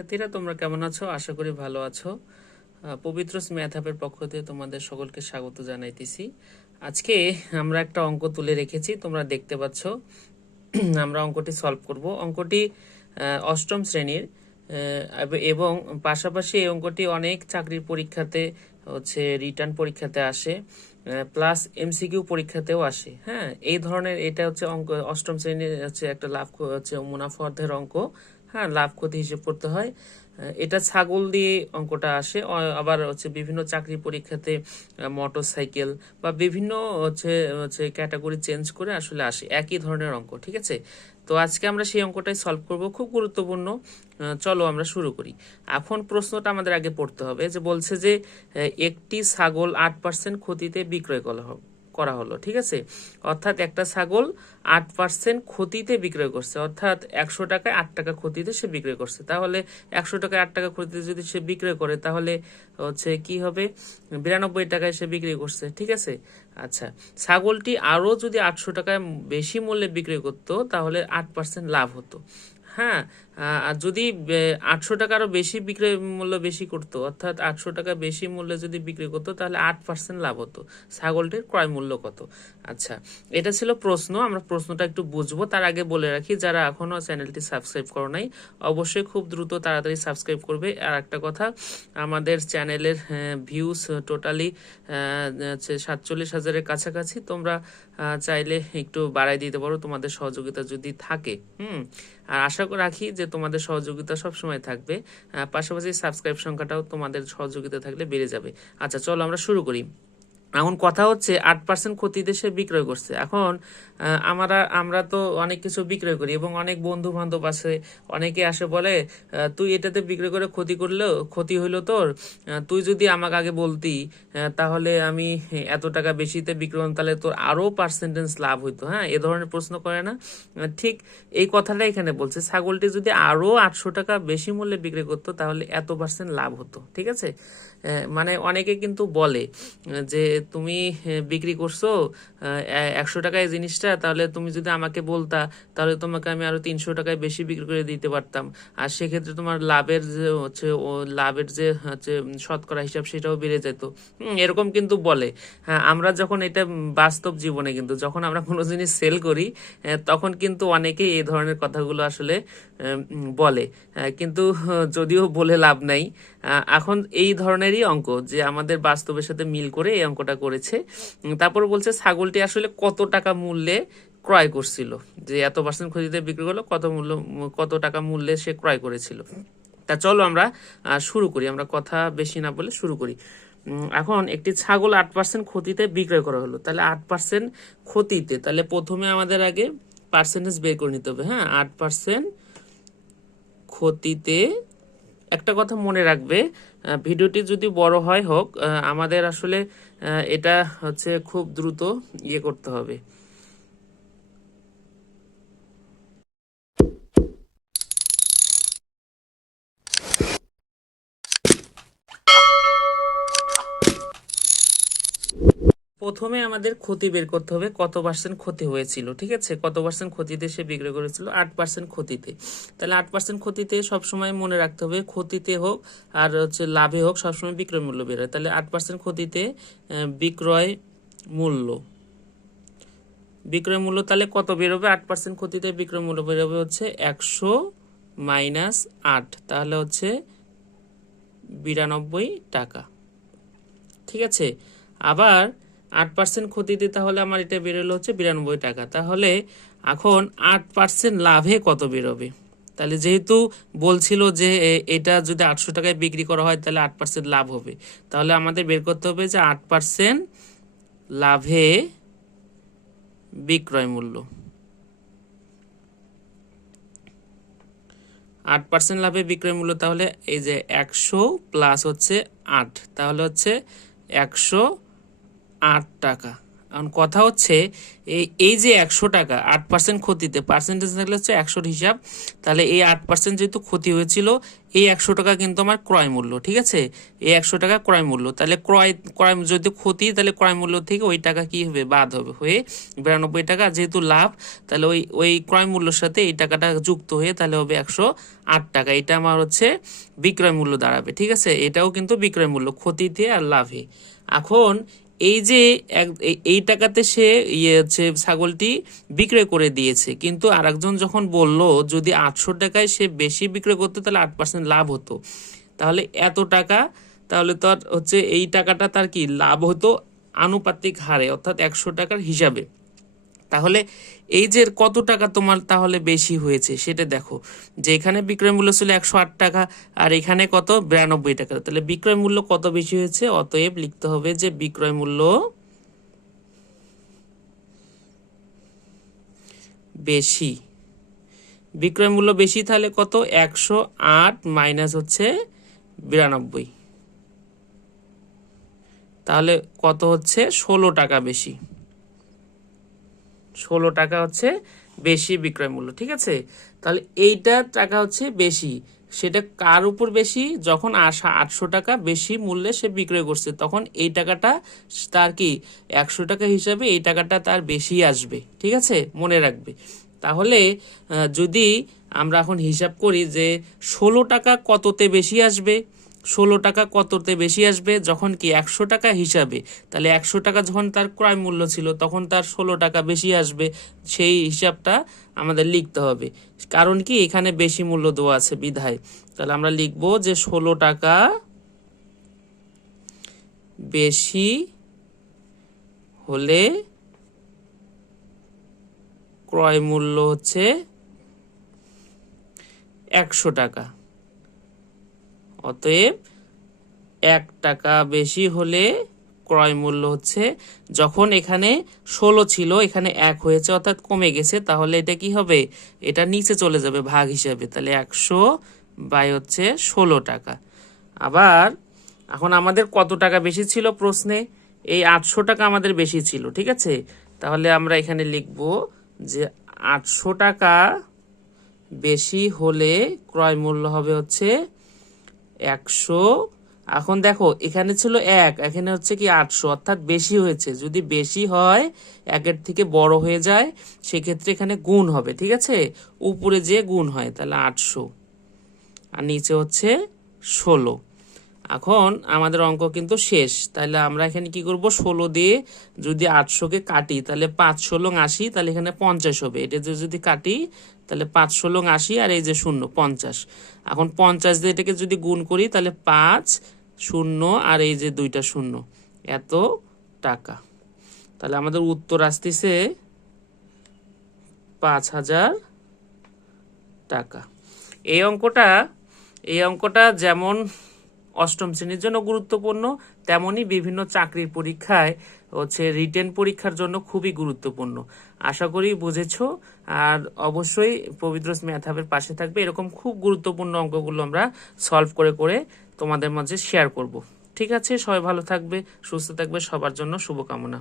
শিক্ষার্থীরা তোমরা কেমন আছো? আশা করি ভালো আছো। পবিত্র ম্যাথ অ্যাপের পক্ষ থেকে তোমাদের সকলকে স্বাগত জানাইতেছি। আজকে আমরা একটা অঙ্ক তুলে রেখেছি, তোমরা দেখতে পাচ্ছ। আমরা অঙ্কটি সলভ করব। অঙ্কটি অষ্টম শ্রেণীর এবং পাশাপাশি এই অঙ্কটি অনেক চাকরির পরীক্ষাতে রিটার্ন পরীক্ষাতে আসে, প্লাস এমসিকিউ পরীক্ষাতেও আসে। হ্যাঁ, এই ধরনের এটা হচ্ছে অঙ্ক অষ্টম শ্রেণীর একটা লাভ মুনাফা অর্ধের অঙ্ক। হ্যাঁ, লাভ ক্ষতি হিসেব করতে হয়। এটা ছাগল দিয়ে অঙ্কটা আসে। আবার বিভিন্ন চাকরি পরীক্ষাতে মোটর সাইকেল বা বিভিন্ন হচ্ছে হচ্ছে ক্যাটাগরি চেঞ্জ করে আসলে আসে একই ধরনের অঙ্ক। ঠিক আছে, তো আজকে আমরা সেই অঙ্কটাই সলভ করব, খুব গুরুত্বপূর্ণ। চলো আমরা শুরু করি। এখন প্রশ্নটা আমাদের আগে পড়তে হবে, যে বলছে যে একটি ছাগল 8% ক্ষতিতে বিক্রয় করা হলো। ঠিক আছে, অর্থাৎ একটা ছাগল 8% ক্ষতিতে বিক্রয় করছে, অর্থাৎ 100 টাকায় 8 টাকা ক্ষতিতে সে বিক্রয় করছে। তাহলে 100 টাকায় 8 টাকা ক্ষতিতে যদি সে বিক্রয় করে, তাহলে কি হবে? 92 টাকায় সে বিক্রি করছে। ঠিক আছে, আচ্ছা, ছাগলটি আরো যদি 800 টাকায় বেশি মূল্যে বিক্রি করতো, তাহলে 8% লাভ হতো। হ্যাঁ, আর যদি 800 টাকারও বেশি বিক্রয় মূল্য বেশি করতো, অর্থাৎ 800 টাকা বেশি মূল্যে যদি বিক্রি করতো, তাহলে 8% লাভ হতো। ছাগলটির ক্রয় মূল্য কত? আচ্ছা, এটা ছিল প্রশ্ন। আমরা প্রশ্নটা একটু বুঝবো তার আগে বলে রাখি, যারা এখনো চ্যানেলটি সাবস্ক্রাইব করো নাই, অবশ্যই খুব দ্রুত তাড়াতাড়ি সাবস্ক্রাইব করবে। আর একটা কথা, আমাদের চ্যানেলের ভিউজ টোটালি 47,000-এর কাছাকাছি। তোমরা চাইলে একটু বাড়াই দিতে পারো, তোমাদের সহযোগিতা যদি থাকে। আর আশা রাখি যে তোমাদের সহযোগিতা সবসময় থাকবে। পাশাপাশি সাবস্ক্রাইব সংখ্যাটাও তোমাদের সহযোগিতা থাকলে বেড়ে যাবে। আচ্ছা, চলো আমরা শুরু করি। এখন কথা হচ্ছে 8% ক্ষতিতে সে বিক্রয় করছে। এখন আমরা তো অনেক কিছু বিক্রয় করি এবং অনেক বন্ধু বান্ধব আছে, অনেকে আসে বলে, তুই এটাতে বিক্রয় করে ক্ষতি হইলো তোর, তুই যদি আমাকে আগে বলতি, তাহলে আমি এত টাকা বেশিতে বিক্রয় করতাম, তাহলে তোর আরো পার্সেন্টেজ লাভ হইতো। হ্যাঁ, এ ধরনের প্রশ্ন করে না? ঠিক এই কথাটা এখানে বলছে, ছাগলটি যদি আরো 800 টাকা বেশি মূল্যে বিক্রি করতো, তাহলে এত পার্সেন্ট লাভ হতো। ঠিক আছে, মানে অনেকে কিন্তু বলে যে তুমি বিক্রি করছো 100 টাকায় জিনিসটা, তাহলে তুমি যদি আমাকে বলতা, তাহলে তোমাকে আমি আরো 300 টাকায় বেশি বিক্রি করে দিতে পারতাম। আর সেক্ষেত্রে তোমার লাভের যে শতকরা হিসাব, সেটাও বেড়ে যেত। এরকম কিন্তু বলে। হ্যাঁ, আমরা যখন এটা বাস্তব জীবনে কিন্তু যখন আমরা কোনো জিনিস সেল করি, তখন কিন্তু অনেকেই এই ধরনের কথাগুলো আসলে বলে। কিন্তু যদিও বলে লাভ নাই। এখন এই ধরনেরই অঙ্ক যে আমাদের বাস্তবের সাথে মিল করে এই অঙ্কটা করেছে। তারপর বলছে ছাগলটি আসলে কত টাকা মূল্যে ক্রয় করছিল, যে এত পার্সেন্ট ক্ষতিতে বিক্রি করলো, কত টাকা মূল্যে সে ক্রয় করেছিল। তা চলো আমরা শুরু করি, আমরা কথা বেশি না বলে শুরু করি। এখন একটি ছাগল 8% ক্ষতিতে বিক্রয় করা হলো, তাহলে 8% ক্ষতিতে, তাহলে প্রথমে আমাদের আগে পার্সেন্টেজ বের করে নিতে হবে। হ্যাঁ, 8% ক্ষতিতে। একটা কথা মনে রাখবে, ভিডিওটি যদি বড় হোক, আমাদের আসলে এটা খুব দ্রুত করতে হবে। প্রথমে আমাদের ক্ষতি বের করতে হবে, কত পার্সেন্ট ক্ষতি হয়েছিল। ঠিক আছে, কত পার্সেন্ট ক্ষতিতে সে বিক্রি করেছিল? 8% ক্ষতিতে। তাহলে 8% ক্ষতিতে সবসময় মনে রাখতে হবে, ক্ষতিতে হোক আর লাভে হোক, সবসময় বিক্রয় মূল্য বের হয়। তাহলে 8% ক্ষতিতে বিক্রয় মূল্য তাহলে কত বেরোবে? 8% ক্ষতিতে বিক্রয় মূল্য বেরোবে 100 মাইনাস 8, তাহলে 92 টাকা। ঠিক আছে, আবার 8% ক্ষতিতে, তাহলে আমার এটা বেরোলো 92 টাকা। তাহলে এখন 8% লাভে কত বেরোবে? তাহলে যেহেতু বলছিল যে এটা যদি 800 টাকায় বিক্রি করা হয়, তাহলে 8% লাভ হবে। তাহলে আমাদের বের করতে হবে যে 8% লাভে বিক্রয় মূল্য। 8% লাভে বিক্রয় মূল্য, তাহলে এই যে 100 প্লাস 8, তাহলে 108 টাকা। এখন কথা হচ্ছে এই যে 100 টাকা 8% ক্ষতিতে, পার্সেন্টেজ থাকলে হচ্ছে 100 হিসাব, তাহলে এই 8% যেহেতু ক্ষতি হয়েছিল, এই 100 টাকা কিন্তু আমার ক্রয় মূল্য, ঠিক আছে, এই 100 টাকা ক্রয় মূল্য, তাহলে ক্রয় যদি ক্ষতি, তাহলে ক্রয় মূল্য থেকে ওই টাকা কি হবে, বাদ হবে, হয়ে 92 টাকা। যেহেতু লাভ, তাহলে ওই ক্রয় মূল্যের সাথে এই টাকাটা যুক্ত হয়ে তাহলে হবে 108 টাকা। এটা আমার হচ্ছে বিক্রয় মূল্য দাঁড়াবে, ঠিক আছে, এটাও কিন্তু বিক্রয় মূল্য, ক্ষতিতে আর লাভে। এখন এই যে এই টাকাতে সে হচ্ছে ছাগলটি বিক্রয় করে দিয়েছে, কিন্তু আরেকজন যখন বলল যদি 800 টাকায় সে বেশি বিক্রয় করতো তাহলে 8% লাভ হতো, তাহলে এত টাকা, তাহলে তো হচ্ছে এই টাকাটা তার কি লাভ হতো আনুপাতিক হারে, অর্থাৎ 100 টাকার হিসাবে। তাহলে এই যে কত টাকা তোমার তাহলে বেশি হয়েছে সেটা দেখো, যে এখানে বিক্রয় মূল্য ছিল 108 টাকা, আর এখানে কত 92 টাকা, তাহলে বিক্রয় মূল্য কত বেশি হয়েছে, অতএব লিখতে হবে যে বিক্রয় মূল্য বেশি। বিক্রয় মূল্য বেশি তাহলে কত, 108 মাইনাস হচ্ছে 92, তাহলে কত হচ্ছে 16 টাকা বেশি, 16 টাকা হচ্ছে বেশি বিক্রয় মূল্য, ঠিক আছে। তাহলে এইটা টাকা হচ্ছে বেশি, সেটা কার উপর বেশি, যখন 800 টাকা বেশি মূল্যে সে বিক্রয় করছে, তখন এই টাকাটা তার কি 100 টাকা হিসাবে এই টাকাটা তার বেশি আসবে, ঠিক আছে, মনে রাখবে। তাহলে যদি আমরা এখন হিসাব করি যে 16 টাকা কততে বেশি আসবে, 16 টাকা কততে বেশি আসবে, যখন কি 100 টাকা হিসাবে, তাহলে 100 টাকা যখন তার ক্রয় মূল্য ছিল তখন তার 16 টাকা বেশি আসবে, সেই হিসাবটা আমাদের লিখতে হবে, কারণ কি এখানে বেশি মূল্য দেওয়া আছে বিধায়। তাহলে আমরা লিখব যে 16 টাকা বেশি হলে ক্রয় মূল্য হচ্ছে 100 টাকা, অতএব 1 টাকা বেশি হলে ক্রয় মূল্য হচ্ছে, যখন এখানে 16 ছিল এখানে 1 হয়েছে অর্থাৎ কমে গেছে, তাহলে এটা কি হবে, এটা নিচে চলে যাবে ভাগ হিসাবে, তাহলে 100 বাই হচ্ছে 16 টাকা। আবার এখন আমাদের কত টাকা বেশি ছিল প্রশ্নে, এই 800 টাকা আমাদের বেশি ছিল, ঠিক আছে, তাহলে আমরা এখানে লিখব যে 800 টাকা বেশি হলে ক্রয় মূল্য হবে হচ্ছে 100। এখন দেখো এখানে ছিল 1, এখানে হচ্ছে কি 800, অর্থাৎ বেশি হয়েছে, যদি বেশি হয় 1-এর থেকে বড় হয়ে যায় সেক্ষেত্রে এখানে গুণ হবে, ঠিক আছে, উপরে যে গুণ হয়, তাহলে 800 আর নিচে হচ্ছে 16। এখন আমাদের অঙ্ক কিন্তু শেষ, তাহলে আমরা এখানে কি করব, 16 দিয়ে যদি 800-কে কাটি তাহলে 5-16 80, তাহলে এখানে 50 হবে, এটা যদি কাটি তাহলে 5-16 80 আর এই যে 0 50। এখন 50 দিয়ে এটাকে যদি গুণ করি তাহলে 5 0 আর এই যে 2টা 0, এত টাকা। তাহলে আমাদের উত্তর আসতেছে 5000 টাকা। এই অঙ্কটা যেমন অষ্টম শ্রেণীর জন্য গুরুত্বপূর্ণ, তেমনি বিভিন্ন চাকরির পরীক্ষায় হচ্ছে রিটেন পরীক্ষার জন্য খুবই গুরুত্বপূর্ণ। আশা করি বুঝেছো, আর অবশ্যই পবিত্র ম্যাথ হাবের পাশে থাকবে, এরকম খুব গুরুত্বপূর্ণ অঙ্কগুলো আমরা সলভ করে করে তোমাদের মাঝে শেয়ার করব। ঠিক আছে, সবাই ভালো থাকবে, সুস্থ থাকবে, সবার জন্য শুভকামনা।